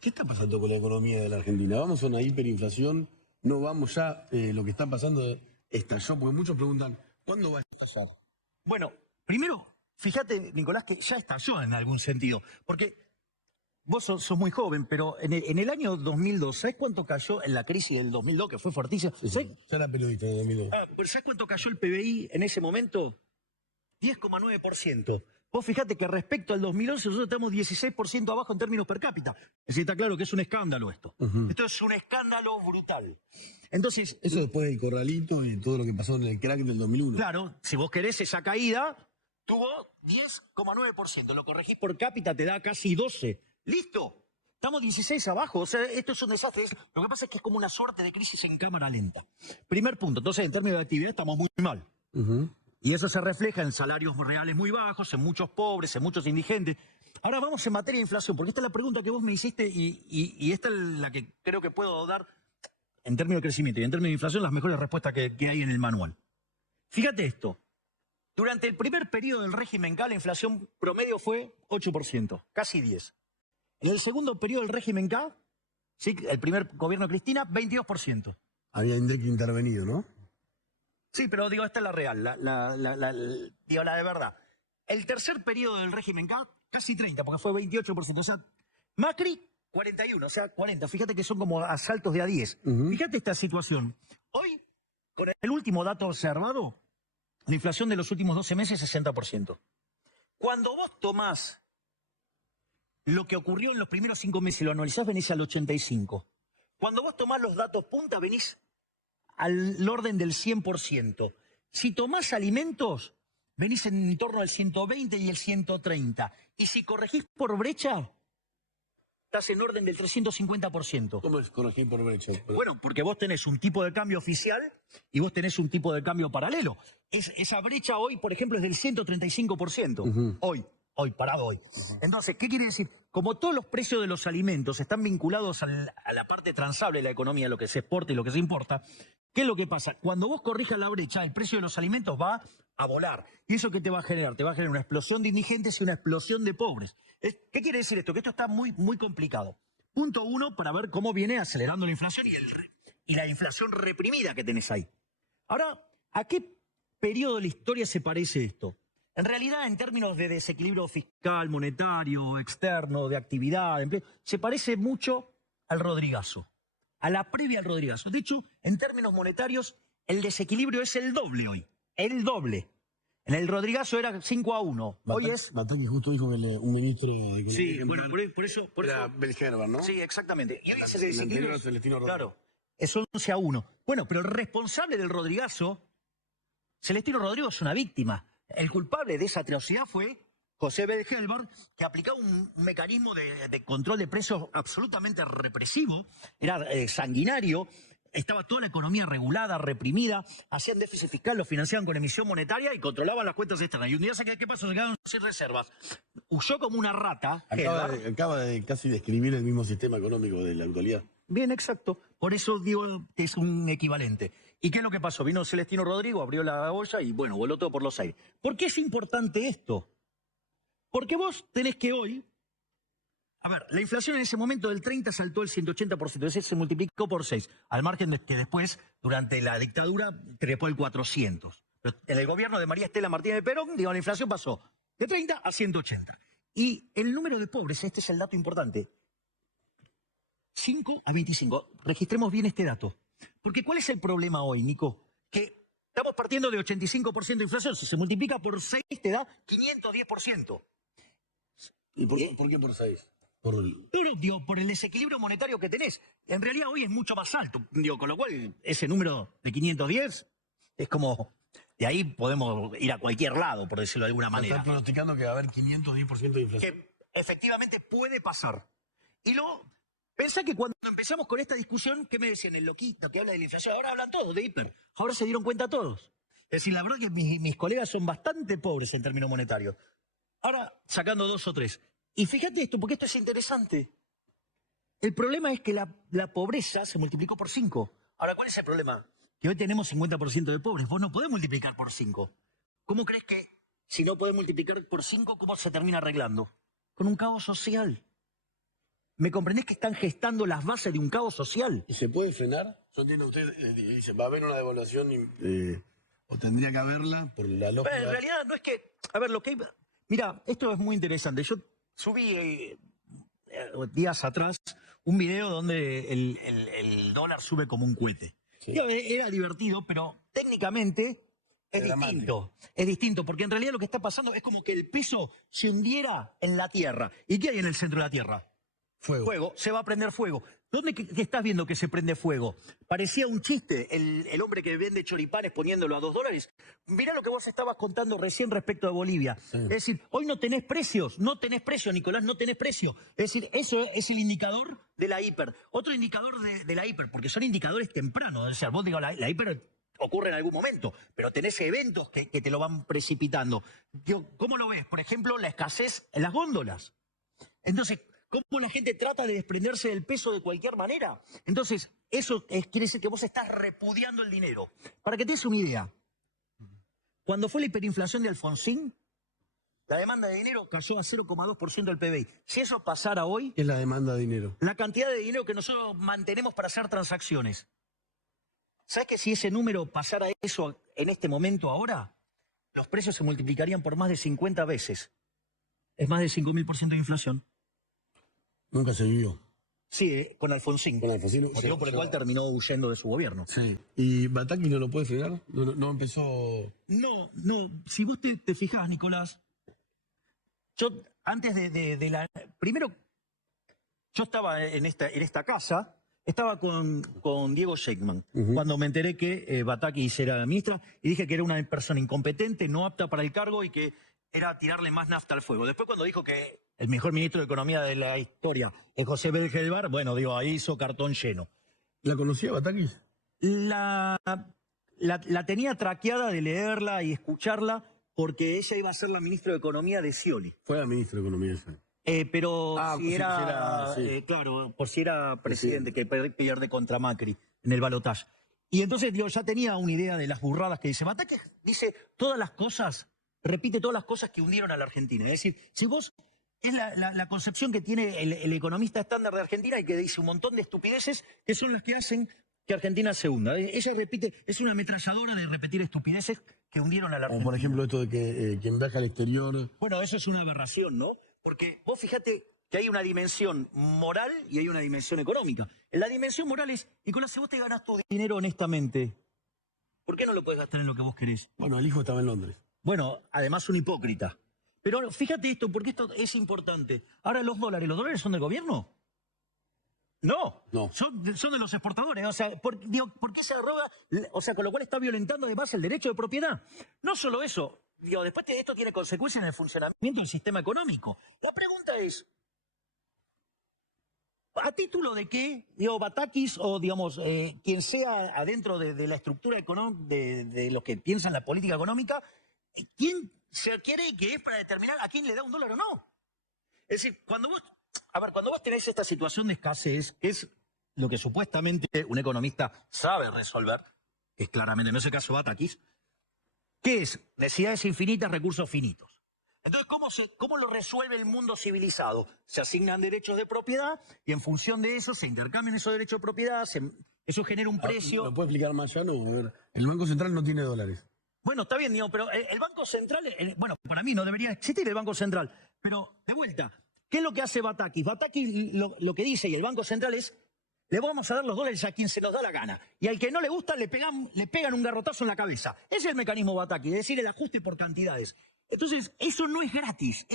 ¿Qué está pasando con la economía de la Argentina? ¿Vamos a una hiperinflación? ¿No vamos ya? Lo que está pasando estalló, porque muchos preguntan, ¿cuándo va a estallar? Bueno, primero, fíjate, Nicolás, que ya estalló en algún sentido, porque vos sos muy joven, pero en el año 2002, ¿sabés cuánto cayó en la crisis del 2002, que fue fortísima? Sí, ya era periodista de 2002. Pero ¿sabés cuánto cayó el PBI en ese momento? 10,9%. Vos fijate que respecto al 2011 nosotros estamos 16% abajo en términos per cápita. Es decir, está claro que es un escándalo esto. Esto es un escándalo brutal. Entonces, Eso después del corralito y todo lo que pasó en el crack del 2001. claro, si vos querés esa caída, tuvo 10,9%. Lo corregís por cápita, te da casi 12. ¡Listo! Estamos 16 abajo. O sea, esto es un desastre. Lo que pasa es que es como una suerte de crisis en cámara lenta. Primer punto. Entonces, en términos de actividad, estamos muy mal. Y eso se refleja en salarios reales muy bajos, en muchos pobres, en muchos indigentes. Ahora vamos en materia de inflación, porque esta es la pregunta que vos me hiciste y esta es la que creo que puedo dar en términos de crecimiento y en términos de inflación las mejores respuestas que hay en el manual. Fíjate esto. Durante el primer periodo del régimen K, la inflación promedio fue 8%, casi 10%. En el segundo periodo del régimen K, ¿sí?, el primer gobierno de Cristina, 22%. Había INDEC intervenido, ¿no? Sí, pero digo, esta es la real, digo, la de verdad. El tercer periodo del régimen K, casi 30, porque fue 28%. O sea, Macri, 41, o sea, 40. Fíjate que son como asaltos de a 10. Fíjate esta situación. Hoy, con el último dato observado, la inflación de los últimos 12 meses, 60%. Cuando vos tomás lo que ocurrió en los primeros 5 meses y lo analizás, venís al 85. Cuando vos tomás los datos punta, venís al orden del 100%. Si tomás alimentos, venís en torno al 120 y el 130. Y si corregís por brecha, estás en orden del 350%. ¿Cómo es corregir por brecha? Bueno, porque vos tenés un tipo de cambio oficial y vos tenés un tipo de cambio paralelo. Esa brecha hoy, por ejemplo, es del 135%. Parado hoy. Entonces, ¿qué quiere decir? Como todos los precios de los alimentos están vinculados a la parte transable de la economía, lo que se exporta y lo que se importa, ¿qué es lo que pasa? Cuando vos corrijas la brecha, el precio de los alimentos va a volar. ¿Y eso qué te va a generar? Te va a generar una explosión de indigentes y una explosión de pobres. ¿Qué quiere decir esto? Que esto está muy, muy complicado. Punto uno, para ver cómo viene acelerando la inflación y la inflación reprimida que tenés ahí. Ahora, ¿a qué periodo de la historia se parece esto? En realidad, en términos de desequilibrio fiscal, monetario, externo, de actividad, de empleo, se parece mucho al Rodrigazo, a la previa al Rodrigazo. De hecho, en términos monetarios, el desequilibrio es el doble hoy, el doble. En el Rodrigazo era 5-1, hoy es... Bataki justo dijo que un ministro... Sí, bueno, por eso... Era Belgerber, ¿no? Sí, exactamente. Y hoy ese El desequilibrio... anterior a Celestino Rodríguez. Claro, es 11-1. Bueno, pero el responsable del Rodrigazo, Celestino Rodríguez, es una víctima. El culpable de esa atrocidad fue José Belgelbar, que aplicaba un mecanismo de control de precios absolutamente represivo, era sanguinario, estaba toda la economía regulada, reprimida, hacían déficit fiscal, lo financiaban con emisión monetaria y controlaban las cuentas externas. Y un día, ¿qué pasó? Se quedaron sin reservas. Huyó como una rata. Acaba de casi describir el mismo sistema económico de la actualidad. Bien, exacto. Por eso digo que es un equivalente. ¿Y qué es lo que pasó? Vino Celestino Rodrigo, abrió la olla y, bueno, voló todo por los aires. ¿Por qué es importante esto? Porque vos tenés que hoy... A ver, la inflación en ese momento del 30 saltó el 180%, es decir, se multiplicó por 6, al margen de que después, durante la dictadura, trepó el 400. Pero en el gobierno de María Estela Martínez de Perón, la inflación pasó de 30 a 180. Y el número de pobres, este es el dato importante, 5 a 25. Registremos bien este dato. Porque ¿cuál es el problema hoy, Nico? Que estamos partiendo de 85% de inflación. Si se multiplica por 6 te da 510%. ¿Y por qué por 6? Digo, por el desequilibrio monetario que tenés. En realidad hoy es mucho más alto. Digo, con lo cual ese número de 510 es como... De ahí podemos ir a cualquier lado, por decirlo de alguna manera. Estás pronosticando que va a haber 510% de inflación. Que efectivamente puede pasar. Y luego... Pensá que cuando empezamos con esta discusión, ¿qué me decían? El loquito que habla de la inflación. Ahora hablan todos de hiper. Ahora se dieron cuenta todos. Es decir, la verdad que mis colegas son bastante pobres en términos monetarios. Ahora, sacando 2 o 3. Y fíjate esto, porque esto es interesante. El problema es que la pobreza se multiplicó por 5. Ahora, ¿cuál es el problema? Que hoy tenemos 50% de pobres. Vos no podés multiplicar por 5. ¿Cómo crees que, si no podés multiplicar por 5, cómo se termina arreglando? Con un caos social. ¿Me comprendés que están gestando las bases de un caos social? ¿Y se puede frenar? Yo entiendo, usted dice, va a haber una devaluación, o tendría que haberla, por la lógica. Pero en realidad no es que... A ver, lo que... Mira, esto es muy interesante. Yo subí días atrás un video donde el dólar sube como un cohete. Sí. Era divertido, pero técnicamente es distinto. Es distinto, porque en realidad lo que está pasando es como que el peso se hundiera en la tierra. ¿Y qué hay en el centro de la tierra? Fuego. Fuego, se va a prender fuego. ¿Dónde que estás viendo que se prende fuego? Parecía un chiste el hombre que vende choripanes poniéndolo a $2. Mirá lo que vos estabas contando recién respecto de Bolivia. Sí. Es decir, hoy no tenés precios, Nicolás, no tenés precio. Es decir, eso es el indicador de la hiper. Otro indicador de la hiper, porque son indicadores tempranos. O sea, vos digo, la hiper ocurre en algún momento, pero tenés eventos que te lo van precipitando. ¿Cómo lo ves? Por ejemplo, la escasez en las góndolas. Entonces, ¿cómo la gente trata de desprenderse del peso de cualquier manera? Entonces, eso quiere decir que vos estás repudiando el dinero. Para que te des una idea, cuando fue la hiperinflación de Alfonsín, la demanda de dinero cayó a 0,2% del PBI. Si eso pasara hoy, ¿Qué es la demanda de dinero? la cantidad de dinero que nosotros mantenemos para hacer transacciones. ¿Sabes que si ese número pasara eso en este momento ahora, los precios se multiplicarían por más de 50 veces? Es más de 5.000% de inflación. Nunca se vivió. Sí, con Alfonsín. Con Alfonsín. Motivo por el cual terminó huyendo de su gobierno. Sí. ¿Y Bataki no lo puede frenar? No empezó... No. Si vos te fijás, Nicolás, yo antes de la... Primero, yo estaba en esta casa, estaba con Diego Sheikman, cuando me enteré que Batakis era ministra, y dije que era una persona incompetente, no apta para el cargo y que era tirarle más nafta al fuego. Después cuando dijo que el mejor ministro de Economía de la historia es José Belgelbar, bueno, digo, ahí hizo cartón lleno. ¿La conocía Batakis? La tenía traqueada de leerla y escucharla porque ella iba a ser la ministra de Economía de Scioli. Fue la ministra de Economía esa. Pero si era, sí. claro, por si era presidente, que pierde contra Macri en el balotaje. Y entonces yo ya tenía una idea de las burradas que dice. Batakis dice todas las cosas, repite todas las cosas que hundieron a la Argentina. Es decir, si vos, es la concepción que tiene el economista estándar de Argentina y que dice un montón de estupideces que son las que hacen que Argentina se hunda. Ella repite, es una ametralladora de repetir estupideces que hundieron a la Argentina. O por ejemplo esto de que quien viaja al exterior... Bueno, eso es una aberración, ¿no? Porque vos fíjate que hay una dimensión moral y hay una dimensión económica. La dimensión moral es, Nicolás, si vos te ganás tu dinero honestamente, ¿por qué no lo podés gastar en lo que vos querés? Bueno, el hijo estaba en Londres. Bueno, además un hipócrita. Pero fíjate esto, porque esto es importante. Ahora ¿los dólares son del gobierno? No. Son de los exportadores. O sea, ¿por qué se arroga? O sea, con lo cual está violentando además el derecho de propiedad. No solo eso. Después esto tiene consecuencias en el funcionamiento del sistema económico. La pregunta es, ¿a título de qué, Batakis o, quien sea adentro de la estructura económica, de los que piensan la política económica, quién se quiere que es para determinar a quién le da un dólar o no? Es decir, cuando vos tenés esta situación de escasez, que es lo que supuestamente un economista sabe resolver, que es claramente, en ese caso Batakis, ¿qué es? Necesidades infinitas, recursos finitos. Entonces, ¿cómo lo resuelve el mundo civilizado? Se asignan derechos de propiedad y en función de eso se intercambian esos derechos de propiedad, eso genera un precio. ¿Lo puede explicar más allá? No, a ver, el Banco Central no tiene dólares. Bueno, está bien, pero el Banco Central, bueno, para mí no debería existir el Banco Central, pero de vuelta, ¿qué es lo que hace Batakis? Batakis lo que dice y el Banco Central es, le vamos a dar los dólares a quien se nos da la gana. Y al que no le gusta le pegan un garrotazo en la cabeza. Ese es el mecanismo Batakis, es decir, el ajuste por cantidades. Entonces, eso no es gratis.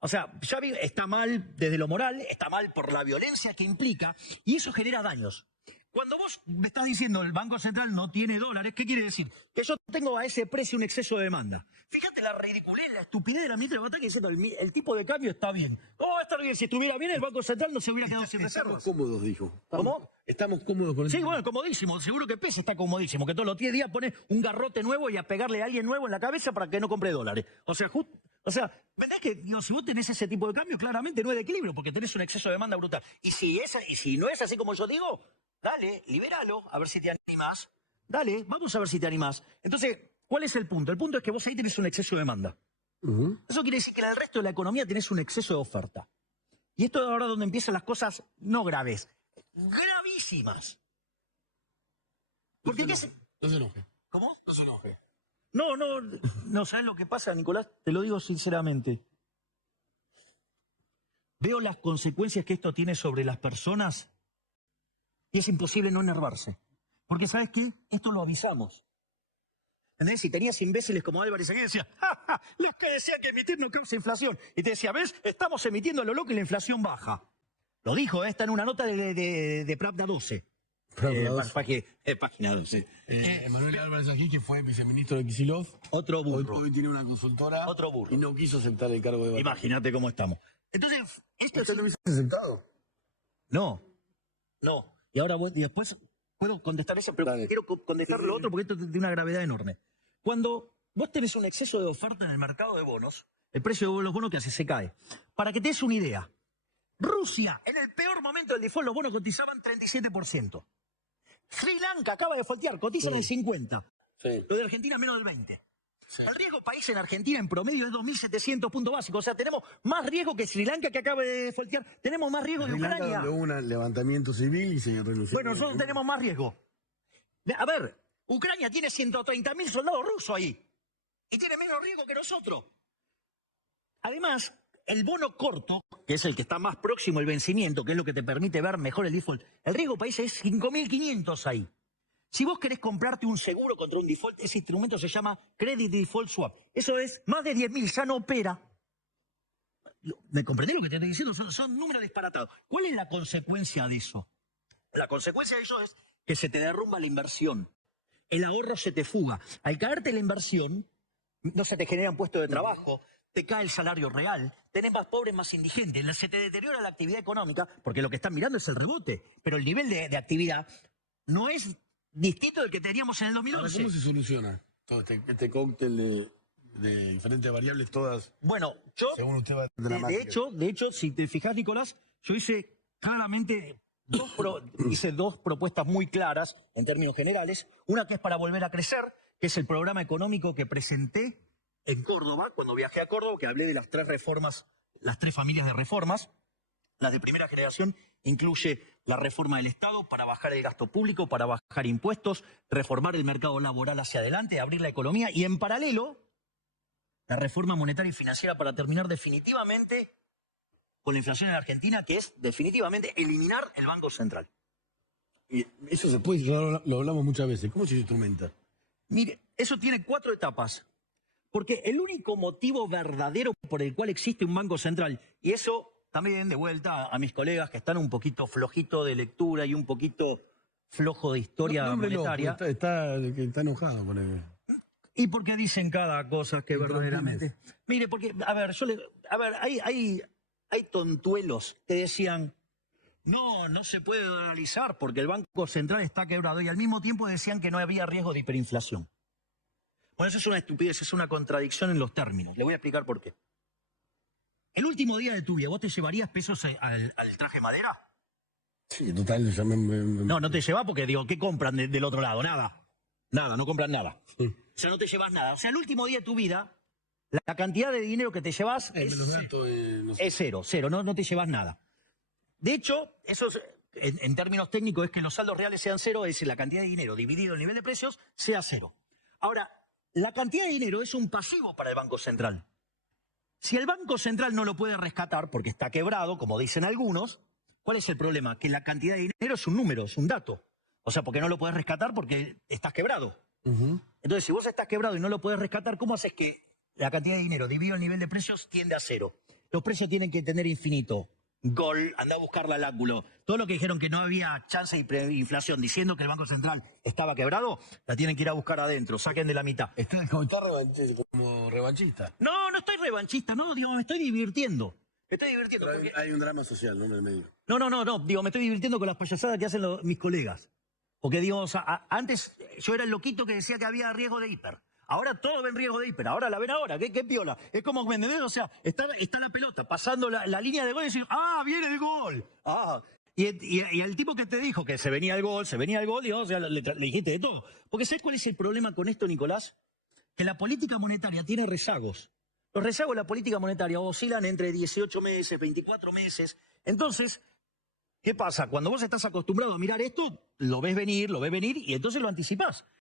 O sea, ya está mal desde lo moral, está mal por la violencia que implica, y eso genera daños. Cuando vos me estás diciendo el Banco Central no tiene dólares, ¿qué quiere decir? Que yo tengo a ese precio un exceso de demanda. Fíjate la ridiculez, la estupidez de la ministra de Batakis diciendo el tipo de cambio está bien. ¿Cómo va a estar bien? Si estuviera bien, el Banco Central no se hubiera quedado sin reservas. Estamos cómodos, dijo. ¿Cómo? Estamos cómodos con eso. Sí, bueno, comodísimo. Seguro que Pese está comodísimo. Que todos los 10 días pone un garrote nuevo y a pegarle a alguien nuevo en la cabeza para que no compre dólares. O sea, ¿verdad que si vos tenés ese tipo de cambio, claramente no es de equilibrio, porque tenés un exceso de demanda brutal. Y si no es así como yo digo, dale, libéralo, a ver si te animás. Dale, vamos a ver si te animás. Entonces, ¿cuál es el punto? El punto es que vos ahí tenés un exceso de demanda. Eso quiere decir que en el resto de la economía tenés un exceso de oferta. Y esto es ahora donde empiezan las cosas no graves, gravísimas. Porque No se enoje. ¿Cómo? No se enoje. No, ¿sabes lo que pasa, Nicolás? Te lo digo sinceramente. Veo las consecuencias que esto tiene sobre las personas y es imposible no enervarse. Porque, ¿sabes qué? Esto lo avisamos. ¿Entendés? Si tenías imbéciles como Álvarez aquí, decía, ¡ja, ja! Los que decían que emitir no causa inflación. Y te decía, ¿ves? Estamos emitiendo a lo loco y la inflación baja. Lo dijo, está en una nota de Pravda 12. Página 12. Manuel Álvarez aquí, que fue viceministro de Kicillof. Otro burro. Hoy tiene una consultora. Otro burro. Y no quiso aceptar el cargo de Batalla. Imagínate cómo estamos. Entonces, ¿Usted lo hubiese aceptado? No. Y ahora y después puedo contestar eso, pero Dale. quiero contestar lo otro porque esto es de una gravedad enorme. Cuando vos tenés un exceso de oferta en el mercado de bonos, el precio de los bonos que hace se cae. Para que te des una idea, Rusia, en el peor momento del default, los bonos cotizaban 37%. Sri Lanka acaba de defaultear, cotizan el 50%. Sí. Lo de Argentina menos del 20%. Sí. El riesgo país en Argentina en promedio es 2.700 puntos básicos. O sea, tenemos más riesgo que Sri Lanka, que acaba de defaultear. Tenemos más riesgo de Sri Lanka, Ucrania. donde hubo un levantamiento civil y se renunció. Bueno, nosotros tenemos más riesgo. A ver, Ucrania tiene 130.000 soldados rusos ahí. Y tiene menos riesgo que nosotros. Además, el bono corto, que es el que está más próximo al vencimiento, que es lo que te permite ver mejor el default, el riesgo país es 5.500 ahí. Si vos querés comprarte un seguro contra un default, ese instrumento se llama Credit Default Swap. Eso es más de 10.000, ya no opera. ¿Me comprendés lo que te estoy diciendo? Son números disparatados. ¿Cuál es la consecuencia de eso? La consecuencia de eso es que se te derrumba la inversión. El ahorro se te fuga. Al caerte la inversión, no se te generan puestos de trabajo, te cae el salario real, tenés más pobres, más indigentes, se te deteriora la actividad económica, porque lo que están mirando es el rebote, pero el nivel de actividad no es distinto del que teníamos en el 2011. Ahora, ¿cómo se soluciona todo este cóctel de diferentes variables, todas? Bueno, yo, Según usted va de hecho, si te fijas, Nicolás, yo hice claramente hice dos propuestas muy claras en términos generales. Una que es para volver a crecer, que es el programa económico que presenté en Córdoba, cuando viajé a Córdoba, que hablé de las 3 reformas, las 3 familias de reformas. Las de primera generación incluye la reforma del Estado para bajar el gasto público, para bajar impuestos, reformar el mercado laboral hacia adelante, abrir la economía y en paralelo la reforma monetaria y financiera para terminar definitivamente con la inflación en Argentina, que es definitivamente eliminar el Banco Central. Y eso se puede, lo hablamos muchas veces. ¿Cómo se instrumenta? Mire, eso tiene 4 etapas. Porque el único motivo verdadero por el cual existe un Banco Central, y eso también de vuelta a mis colegas que están un poquito flojito de lectura y un poquito flojo de historia monetaria. Está enojado con él. Y porque dicen cada cosa que verdaderamente... Mire, porque, a ver, hay tontuelos que decían, no se puede dolarizar porque el Banco Central está quebrado, y al mismo tiempo decían que no había riesgo de hiperinflación. Bueno, eso es una estupidez, es una contradicción en los términos. Le voy a explicar por qué. El último día de tu vida, ¿vos te llevarías pesos al traje madera? Sí, total. No te llevas porque, digo, ¿qué compran del otro lado? Nada, no compran nada. Sí. O sea, no te llevas nada. O sea, el último día de tu vida, la cantidad de dinero que te llevas es cero, no te llevas nada. De hecho, eso es, en términos técnicos es que los saldos reales sean cero, es decir, la cantidad de dinero dividido el nivel de precios sea cero. Ahora, la cantidad de dinero es un pasivo para el Banco Central. Si el Banco Central no lo puede rescatar porque está quebrado, como dicen algunos, ¿cuál es el problema? Que la cantidad de dinero es un número, es un dato. O sea, porque no lo puedes rescatar porque estás quebrado. Entonces, si vos estás quebrado y no lo puedes rescatar, ¿cómo haces que la cantidad de dinero dividido el nivel de precios tiende a cero? Los precios tienen que tener infinito. Gol, anda a buscarla al ángulo. Todo lo que dijeron que no había chance de hiperinflación diciendo que el Banco Central estaba quebrado, la tienen que ir a buscar adentro, saquen de la mitad. Está como revanchista. No estoy revanchista, digo, me estoy divirtiendo. Porque... Hay un drama social, ¿no? En el medio. No, digo, me estoy divirtiendo con las payasadas que hacen mis colegas. Porque, digo, o sea, antes yo era el loquito que decía que había riesgo de hiper. Ahora todos ven riesgo de hiper. Ahora la ven ahora. ¿Qué piola? Es como, ¿me entendés? O sea, está la pelota pasando la línea de gol y decir, viene el gol. Y el tipo que te dijo que se venía el gol, digo, o sea, le dijiste de todo. Porque ¿sabes cuál es el problema con esto, Nicolás? Que la política monetaria tiene rezagos. Los rezagos de la política monetaria oscilan entre 18 meses, 24 meses. Entonces, ¿qué pasa? Cuando vos estás acostumbrado a mirar esto, lo ves venir y entonces lo anticipás.